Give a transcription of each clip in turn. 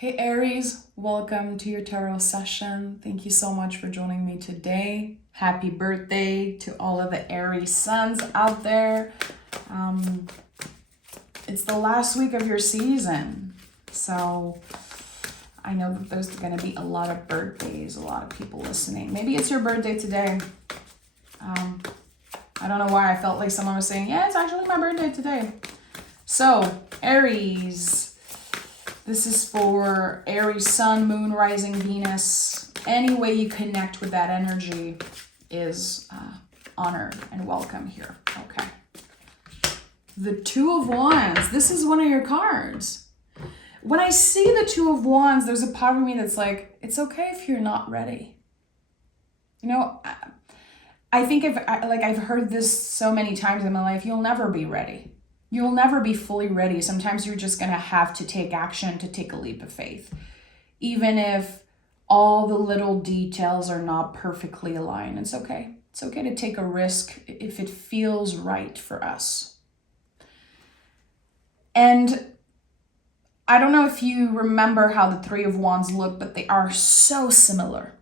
Hey Aries, welcome to your tarot session. Thank you so much for joining me today. Happy birthday to all of the Aries suns out there. It's the last week of your season, so I know that there's going to be a lot of birthdays, a lot of people listening. Maybe it's your birthday today. I don't know why I felt like someone was saying, yeah, it's actually my birthday today. So, Aries. This is for Aries, Sun, Moon, Rising, Venus. Any way you connect with that energy is honored and welcome here. Okay. The Two of Wands. This is one of your cards. When I see the Two of Wands, there's a part of me that's like, it's okay if you're not ready. You know, I think I've heard this so many times in my life, you'll never be ready. You'll never be fully ready. Sometimes you're just going to have to take action, to take a leap of faith. Even if all the little details are not perfectly aligned, it's okay. It's okay to take a risk if it feels right for us. And I don't know if you remember how the Three of Wands look, but they are so similar.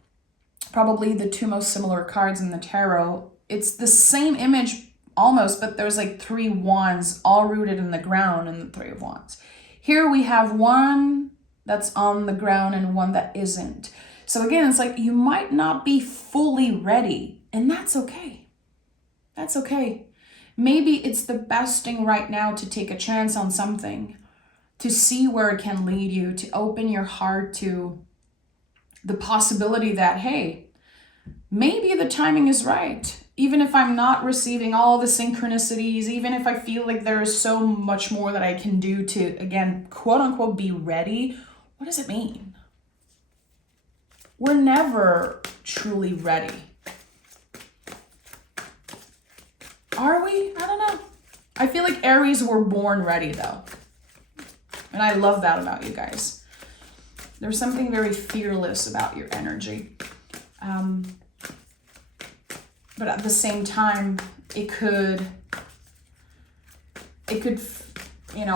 Probably the two most similar cards in the tarot. It's the same image almost, but there's like three wands all rooted in the ground in the Three of Wands. Here we have one that's on the ground and one that isn't. So again, it's like you might not be fully ready, and that's okay. That's okay. Maybe it's the best thing right now to take a chance on something, to see where it can lead you, to open your heart to the possibility that, hey, maybe the timing is right. Even if I'm not receiving all the synchronicities, even if I feel like there is so much more that I can do to, again, quote unquote, be ready, what does it mean? We're never truly ready. Are we? I don't know. I feel like Aries were born ready though. And I love that about you guys. There's something very fearless about your energy. But at the same time, it could,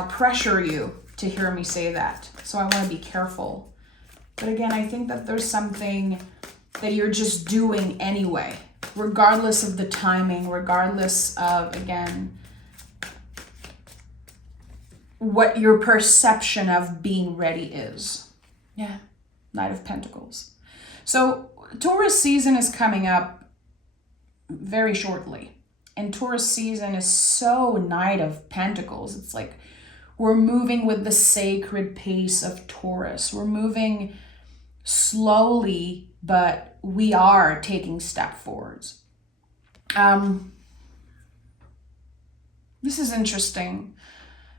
pressure you to hear me say that. So I want to be careful. But again, I think that there's something that you're just doing anyway, regardless of the timing, regardless of, again, what your perception of being ready is. Yeah, Knight of Pentacles. So Taurus season is coming up very shortly. And Taurus season is so Knight of Pentacles. It's like we're moving with the sacred pace of Taurus. We're moving slowly, but we are taking step forwards. This is interesting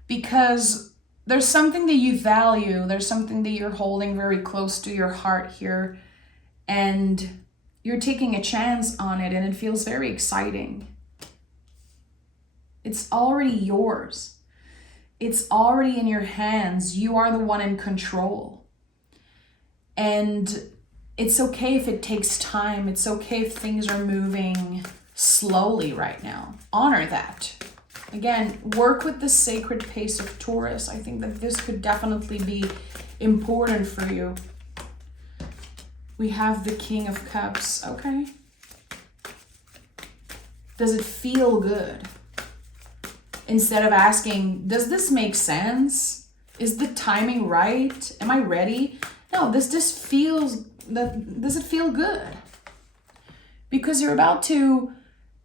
because there's something that you value. There's something that you're holding very close to your heart here. And you're taking a chance on it, and it feels very exciting. It's already yours. It's already in your hands. You are the one in control. And it's okay if it takes time. It's okay if things are moving slowly right now. Honor that. Again, work with the sacred pace of Taurus. I think that this could definitely be important for you. We have the King of Cups. Okay. Does it feel good? Instead of asking, does this make sense? Is the timing right? Am I ready? No, does it feel good? Because you're about to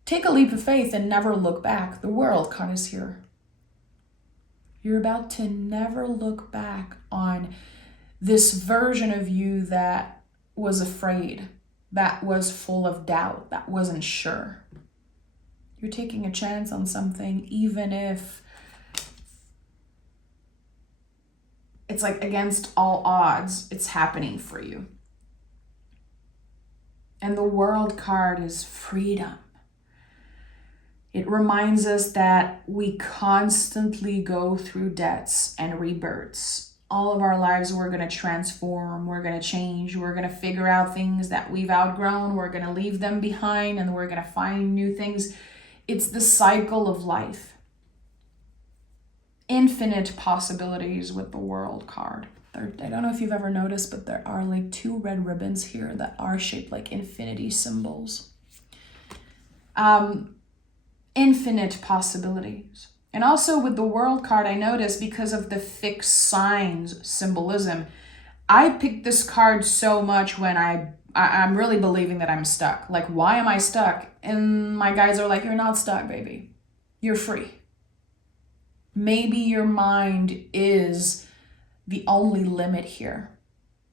take a leap of faith and never look back. The World card is here. You're about to never look back on this version of you that was afraid, that was full of doubt, that wasn't sure. You're taking a chance on something, even if it's like against all odds, it's happening for you. And the World card is freedom. It reminds us that we constantly go through deaths and rebirths. All of our lives, we're going to transform, we're going to change, we're going to figure out things that we've outgrown, we're going to leave them behind, and we're going to find new things. It's the cycle of life. Infinite possibilities with the World card. I don't know if you've ever noticed, but there are like 2 red ribbons here that are shaped like infinity symbols. Infinite possibilities. And also with the World card, I noticed because of the fixed signs symbolism, I picked this card so much when I'm really believing that I'm stuck. Like, why am I stuck? And my guides are like, you're not stuck, baby. You're free. Maybe your mind is the only limit here.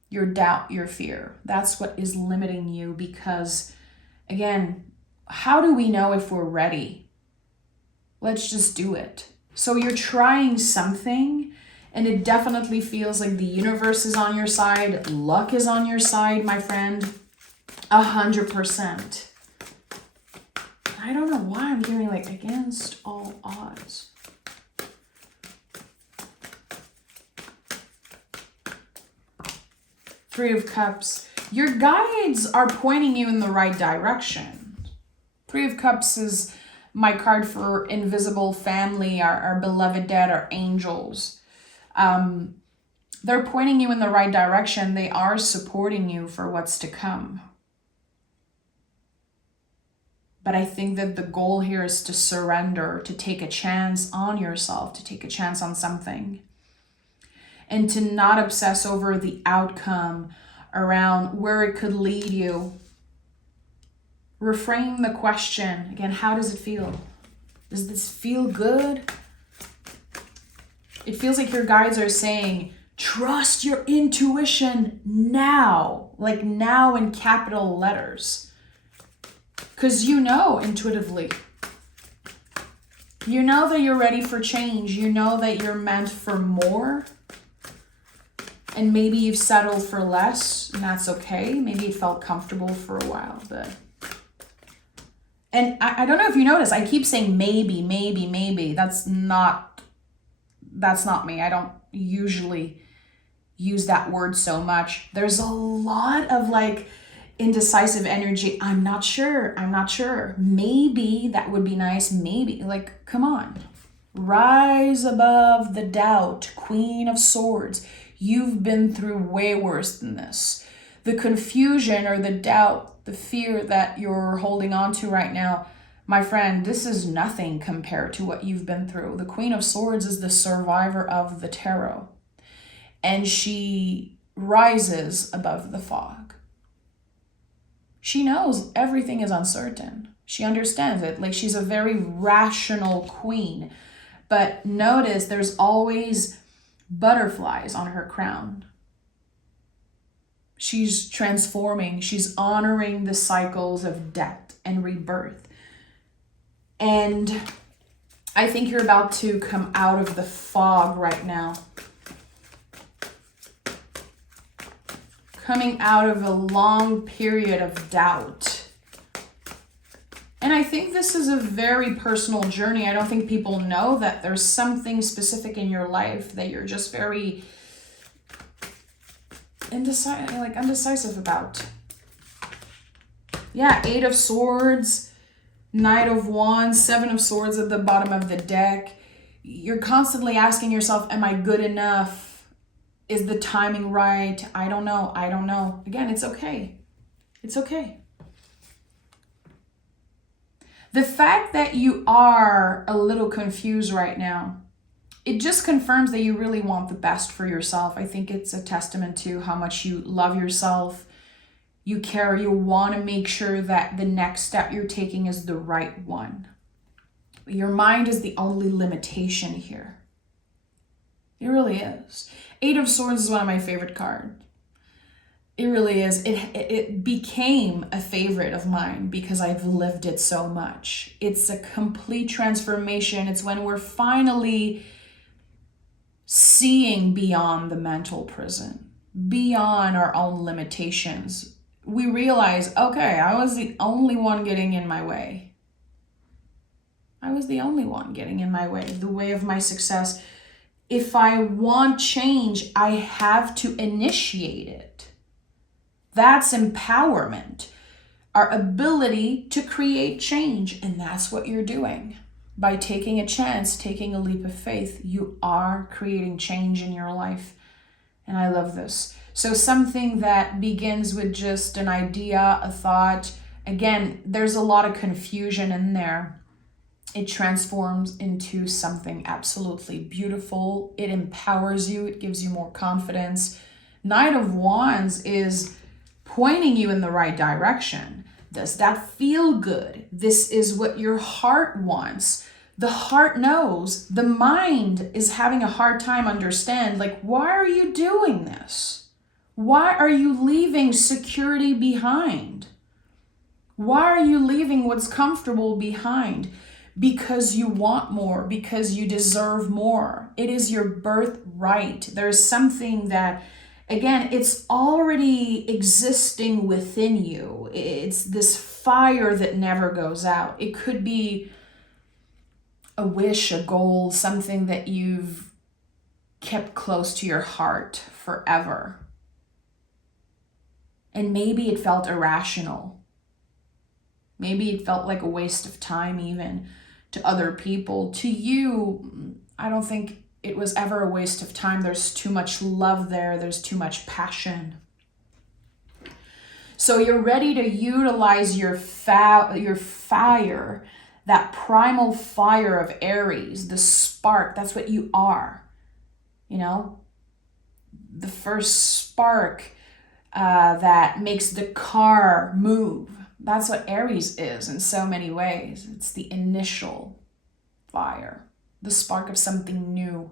Your doubt, your fear. That's what is limiting you because, again, how do we know if we're ready? Let's just do it. So you're trying something and it definitely feels like the universe is on your side. Luck is on your side, my friend. 100%. I don't know why I'm hearing like against all odds. Three of Cups. Your guides are pointing you in the right direction. Three of Cups is my card for invisible family, our beloved dead, our angels. They're pointing you in the right direction. They are supporting you for what's to come. But I think that the goal here is to surrender, to take a chance on yourself, to take a chance on something. And to not obsess over the outcome around where it could lead you. Reframe the question. Again, how does it feel? Does this feel good? It feels like your guides are saying, trust your intuition now. Like now in capital letters. Because you know intuitively. You know that you're ready for change. You know that you're meant for more. And maybe you've settled for less, and that's okay. Maybe it felt comfortable for a while, but... And I don't know if you notice, I keep saying maybe, maybe, maybe. That's not me. I don't usually use that word so much. There's a lot of like indecisive energy. I'm not sure. Maybe that would be nice. Maybe. Like, come on. Rise above the doubt. Queen of Swords. You've been through way worse than this. The confusion or the doubt, the fear that you're holding on to right now, my friend, this is nothing compared to what you've been through. The Queen of Swords is the survivor of the tarot. And she rises above the fog. She knows everything is uncertain. She understands it. Like, she's a very rational queen. But notice there's always butterflies on her crown. She's transforming. She's honoring the cycles of death and rebirth. And I think you're about to come out of the fog right now. Coming out of a long period of doubt. And I think this is a very personal journey. I don't think people know that there's something specific in your life that you're just very undecisive about. Yeah, 8 of Swords, Knight of Wands, 7 of Swords at the bottom of the deck. You're constantly asking yourself, am I good enough? Is the timing right? I don't know. Again, it's okay. It's okay. The fact that you are a little confused right now, it just confirms that you really want the best for yourself. I think it's a testament to how much you love yourself, you care, you want to make sure that the next step you're taking is the right one. Your mind is the only limitation here. It really is. 8 of Swords is one of my favorite cards. It really is. It became a favorite of mine because I've lived it so much. It's a complete transformation. It's when we're finally seeing beyond the mental prison, beyond our own limitations. We realize, okay, I was the only one getting in my way. I was the only one getting in my way, the way of my success. If I want change, I have to initiate it. That's empowerment, our ability to create change. And that's what you're doing. By taking a chance, taking a leap of faith, you are creating change in your life. And I love this. So something that begins with just an idea, a thought, again, there's a lot of confusion in there. It transforms into something absolutely beautiful. It empowers you. It gives you more confidence. Knight of Wands is pointing you in the right direction. Does that feel good? This is what your heart wants. The heart knows. The mind is having a hard time understand, like, why are you doing this? Why are you leaving security behind? Why are you leaving what's comfortable behind? Because you want more, because you deserve more. It is your birthright. There's something that, again, it's already existing within you. It's this fire that never goes out. It could be a wish, a goal, something that you've kept close to your heart forever. And maybe it felt irrational. Maybe it felt like a waste of time even to other people. To you, I don't think it was ever a waste of time. There's too much love there. There's too much passion. So you're ready to utilize your fire, that primal fire of Aries, the spark. That's what you are. You know, the first spark that makes the car move. That's what Aries is in so many ways. It's the initial fire, the spark of something new,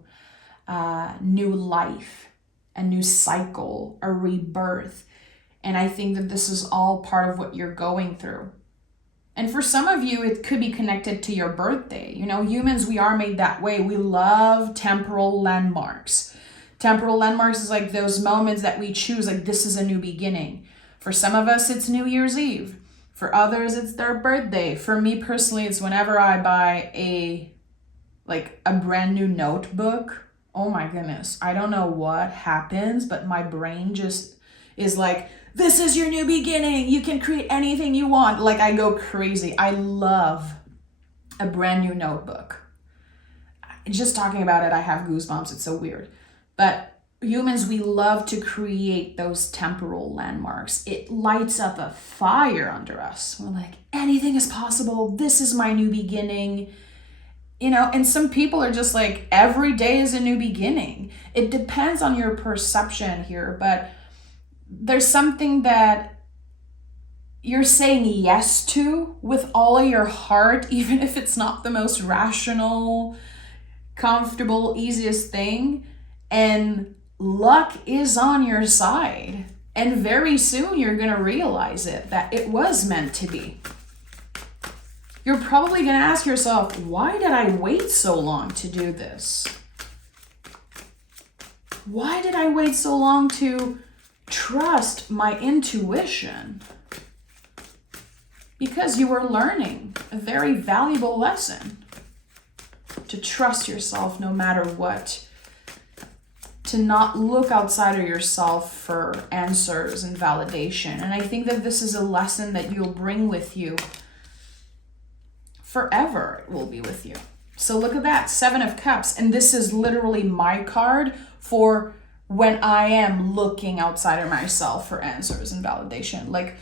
new life, a new cycle, a rebirth. And I think that this is all part of what you're going through. And for some of you, it could be connected to your birthday. You know, humans, we are made that way. We love temporal landmarks. Temporal landmarks is like those moments that we choose, like this is a new beginning. For some of us, it's New Year's Eve. For others, it's their birthday. For me personally, it's whenever I buy a brand new notebook. Oh my goodness. I don't know what happens, but my brain just is like, this is your new beginning. You can create anything you want. Like I go crazy. I love a brand new notebook. Just talking about it, I have goosebumps. It's so weird. But humans, we love to create those temporal landmarks. It lights up a fire under us. We're like, anything is possible. This is my new beginning. You know, and some people are just like, every day is a new beginning. It depends on your perception here, but there's something that you're saying yes to with all of your heart, even if it's not the most rational, comfortable, easiest thing. And luck is on your side. And very soon you're going to realize that it was meant to be. You're probably going to ask yourself, why did I wait so long to do this? Why did I wait so long to trust my intuition? Because you were learning a very valuable lesson to trust yourself no matter what. To not look outside of yourself for answers and validation. And I think that this is a lesson that you'll bring with you forever. It will be with you. So look at that, 7 of Cups. And this is literally my card for when I am looking outside of myself for answers and validation. Like,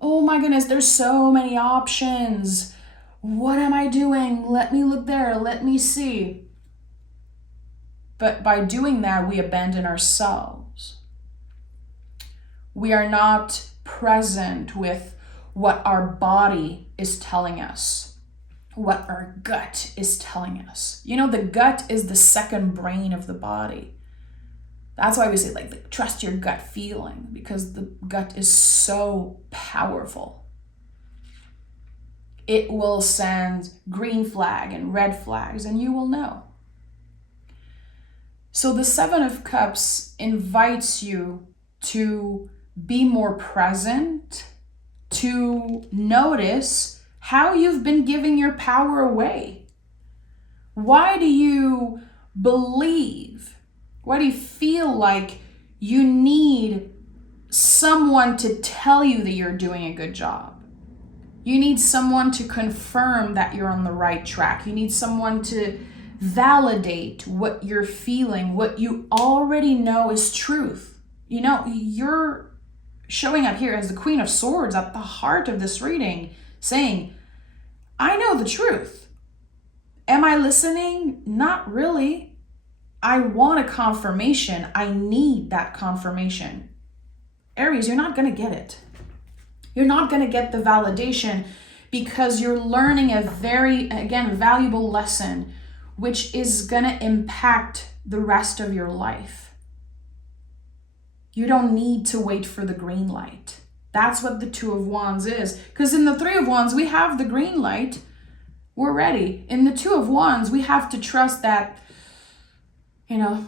oh my goodness, there's so many options. What am I doing? Let me look there. Let me see. But by doing that, we abandon ourselves. We are not present with what our body is telling us, what our gut is telling us. You know, the gut is the second brain of the body. That's why we say, like, trust your gut feeling, because the gut is so powerful. It will send green flag and red flags, and you will know. So the 7 of Cups invites you to be more present, to notice how you've been giving your power away. Why do you believe? Why do you feel like you need someone to tell you that you're doing a good job? You need someone to confirm that you're on the right track. You need someone to validate what you're feeling, what you already know is truth. You know, you're showing up here as the Queen of Swords at the heart of this reading, saying, I know the truth. Am I listening? Not really. I want a confirmation. I need that confirmation. Aries, you're not going to get it. You're not going to get the validation because you're learning a very, again, valuable lesson, which is going to impact the rest of your life. You don't need to wait for the green light. That's what the Two of Wands is. Because in the Three of Wands, we have the green light. We're ready. In the Two of Wands, we have to trust that, you know,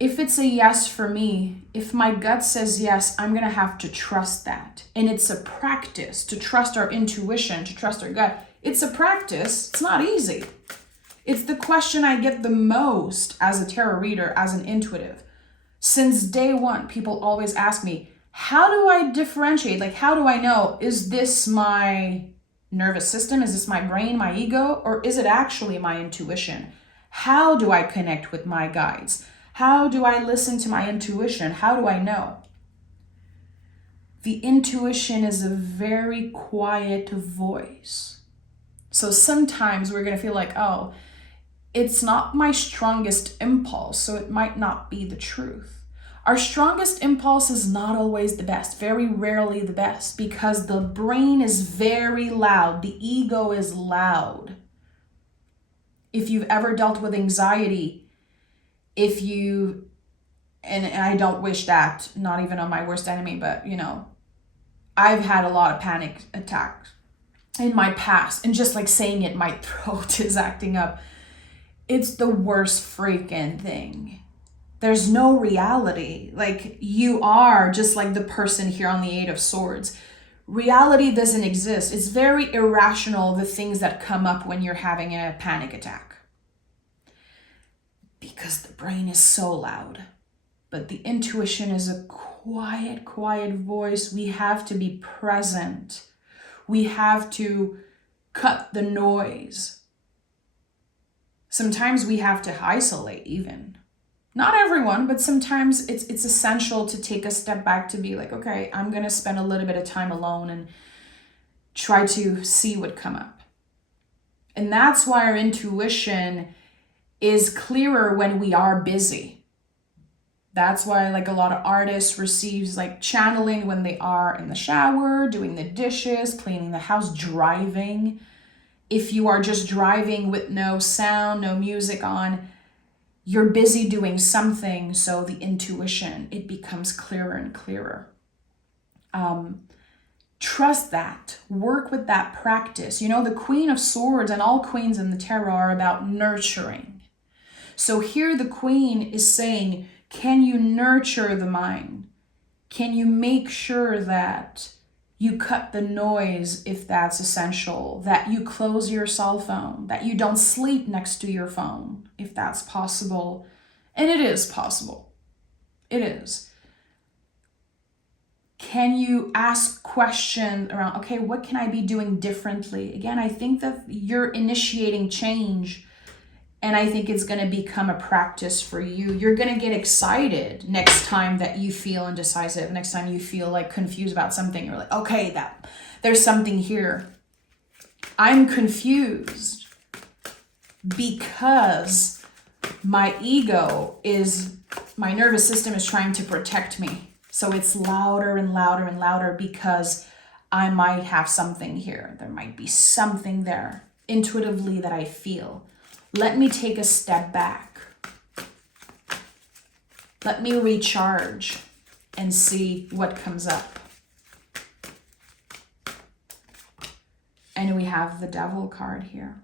if it's a yes for me, if my gut says yes, I'm going to have to trust that. And it's a practice to trust our intuition, to trust our gut. It's a practice. It's not easy. It's the question I get the most as a tarot reader, as an intuitive. Since day one, people always ask me, how do I differentiate? Like, how do I know, is this my nervous system? Is this my brain, my ego? Or is it actually my intuition? How do I connect with my guides? How do I listen to my intuition? How do I know? The intuition is a very quiet voice. So sometimes we're going to feel like, oh, it's not my strongest impulse, so it might not be the truth. Our strongest impulse is not always the best, very rarely the best, because the brain is very loud. The ego is loud. If you've ever dealt with anxiety, and I don't wish that, not even on my worst enemy, but you know, I've had a lot of panic attacks in my past, and just like saying it, my throat is acting up. It's the worst freaking thing. There's no reality. Like, you are just like the person here on the Eight of Swords. Reality doesn't exist. It's very irrational, the things that come up when you're having a panic attack. Because the brain is so loud. But the intuition is a quiet, quiet voice. We have to be present. We have to cut the noise. Sometimes we have to isolate even. Not everyone, but sometimes it's essential to take a step back to be like, okay, I'm going to spend a little bit of time alone and try to see what come up. And that's why our intuition is clearer when we are busy. That's why like a lot of artists receives like channeling when they are in the shower, doing the dishes, cleaning the house, driving. If you are just driving with no sound, no music on, you're busy doing something, so the intuition, it becomes clearer and clearer. Trust that. Work with that practice. You know, the Queen of Swords and all queens in the tarot are about nurturing. So here the Queen is saying, can you nurture the mind? Can you make sure that you cut the noise if that's essential, that you close your cell phone, that you don't sleep next to your phone if that's possible? And it is possible. It is. Can you ask questions around, okay, what can I be doing differently? Again, I think that you're initiating change, and I think it's going to become a practice for you. You're going to get excited next time that you feel indecisive, next time you feel like confused about something. You're like, okay, there's something here. I'm confused because my nervous system is trying to protect me. So it's louder and louder and louder because I might have something here. There might be something there intuitively that I feel. Let me take a step back. Let me recharge and see what comes up. And we have the Devil card here.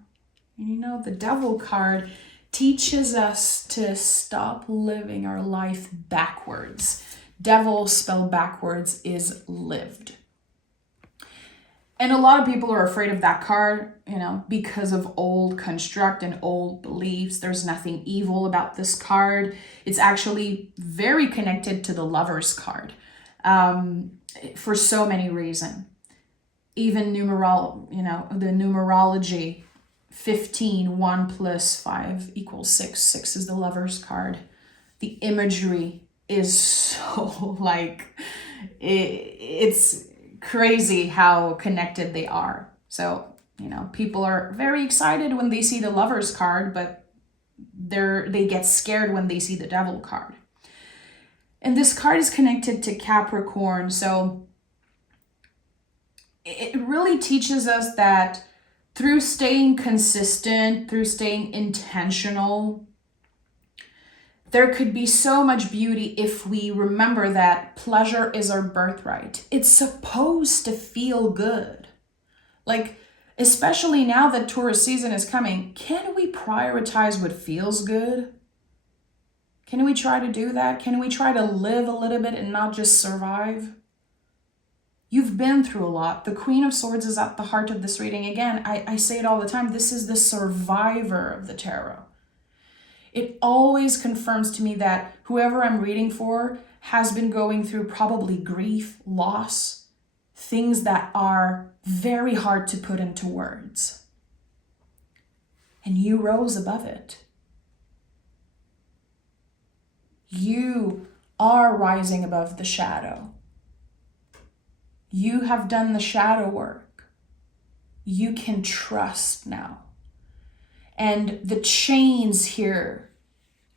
And you know, the Devil card teaches us to stop living our life backwards. Devil spelled backwards is lived. And a lot of people are afraid of that card, you know, because of old construct and old beliefs. There's nothing evil about this card. It's actually very connected to the Lover's card for so many reasons. Even the numerology 15, 1 plus 5 equals 6. 6 is the Lover's card. The imagery is so like, it's crazy how connected they are. So, you know, people are very excited when they see the Lover's card, but they get scared when they see the Devil card. And this card is connected to Capricorn. So it really teaches us that through staying consistent, through staying intentional, there could be so much beauty if we remember that pleasure is our birthright. It's supposed to feel good. Like, especially now that Taurus season is coming, can we prioritize what feels good? Can we try to do that? Can we try to live a little bit and not just survive? You've been through a lot. The Queen of Swords is at the heart of this reading. Again, I say it all the time. This is the survivor of the tarot. It always confirms to me that whoever I'm reading for has been going through probably grief, loss, things that are very hard to put into words. And you rose above it. You are rising above the shadow. You have done the shadow work. You can trust now. And the chains here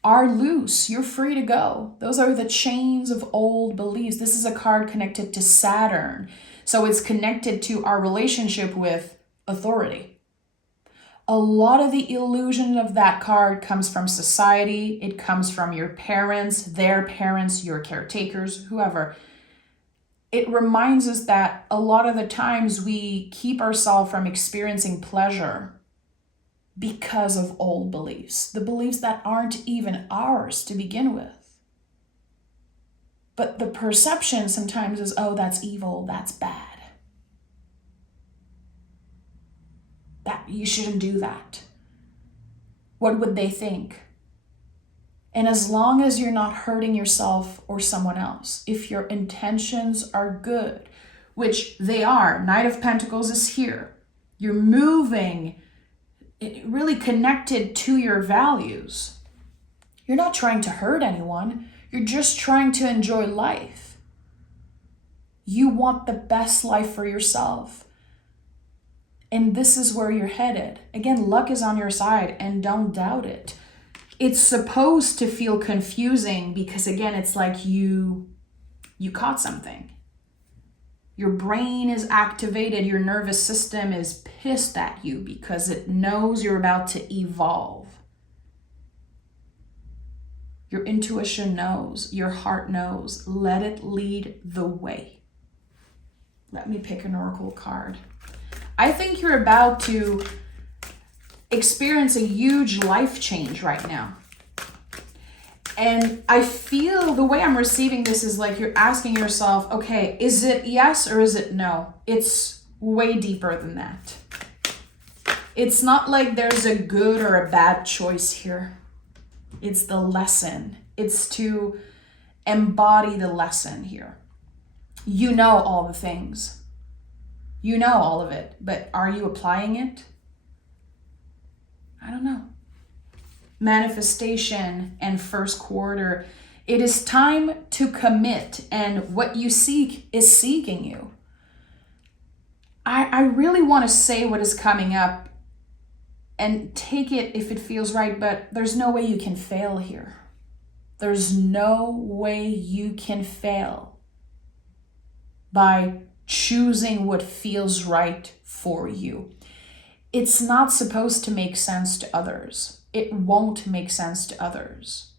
are loose. You're free to go. Those are the chains of old beliefs. This is a card connected to Saturn. So it's connected to our relationship with authority. A lot of the illusion of that card comes from society. It comes from your parents, their parents, your caretakers, whoever. It reminds us that a lot of the times we keep ourselves from experiencing pleasure because of old beliefs, the beliefs that aren't even ours to begin with. But the perception sometimes is, oh, that's evil, that's bad. That you shouldn't do that. What would they think? And as long as you're not hurting yourself or someone else, if your intentions are good, which they are, Knight of Pentacles is here. You're moving really connected to your values. You're not trying to hurt anyone. You're just trying to enjoy life. You want the best life for yourself. And this is where you're headed. Again, luck is on your side and don't doubt it. It's supposed to feel confusing because, again, it's like you caught something. Your brain is activated. Your nervous system is pissed at you because it knows you're about to evolve. Your intuition knows. Your heart knows. Let it lead the way. Let me pick an oracle card. I think you're about to experience a huge life change right now. And I feel the way I'm receiving this is like you're asking yourself, okay, is it yes or is it no? It's way deeper than that. It's not like there's a good or a bad choice here. It's the lesson. It's to embody the lesson here. You know all the things. You know all of it, but are you applying it? I don't know. Manifestation and first quarter. It is time to commit, and what you seek is seeking you. I really want to say what is coming up and take it if it feels right, but there's no way you can fail here. There's no way you can fail by choosing what feels right for you. It's not supposed to make sense to others. It won't make sense to others.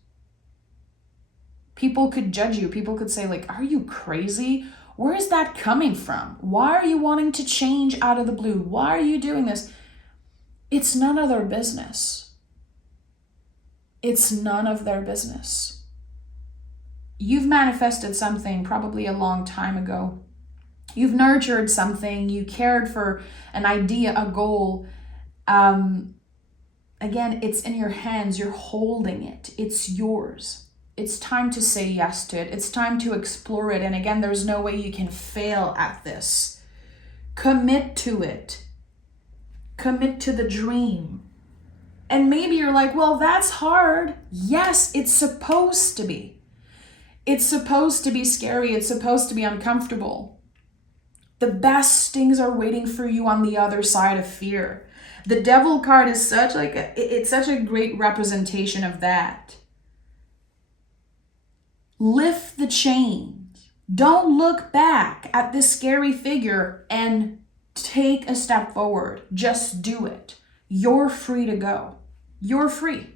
People could judge you. People could say, like, are you crazy? Where is that coming from? Why are you wanting to change out of the blue? Why are you doing this? It's none of their business. It's none of their business. You've manifested something probably a long time ago. You've nurtured something. You cared for an idea, a goal. Again, it's in your hands. You're holding it. It's yours. It's time to say yes to it. It's time to explore it. And again, there's no way you can fail at this. Commit to it. Commit to the dream. And maybe you're like, well, that's hard. Yes, it's supposed to be. It's supposed to be scary. It's supposed to be uncomfortable. The best things are waiting for you on the other side of fear. The Devil card is it's such a great representation of that. Lift the chains. Don't look back at this scary figure and take a step forward. Just do it. You're free to go. You're free.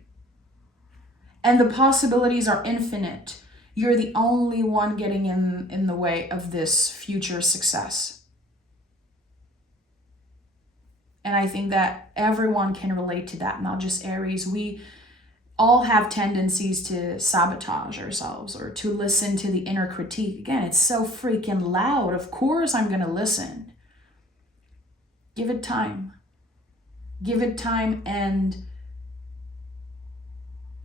And the possibilities are infinite. You're the only one getting in the way of this future success. And I think that everyone can relate to that, not just Aries. We all have tendencies to sabotage ourselves or to listen to the inner critique. Again, it's so freaking loud. Of course I'm going to listen. Give it time. Give it time and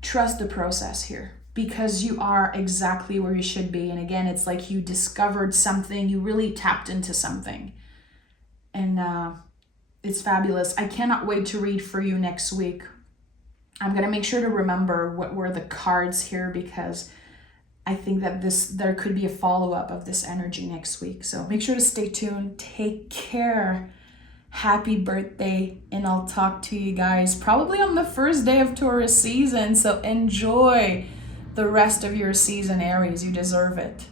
trust the process here, because you are exactly where you should be. And again, it's like you discovered something, you really tapped into something. And it's fabulous. I cannot wait to read for you next week. I'm going to make sure to remember what were the cards here, because I think that there could be a follow-up of this energy next week. So make sure to stay tuned. Take care. Happy birthday. And I'll talk to you guys probably on the first day of Taurus season. So enjoy the rest of your season, Aries. You deserve it.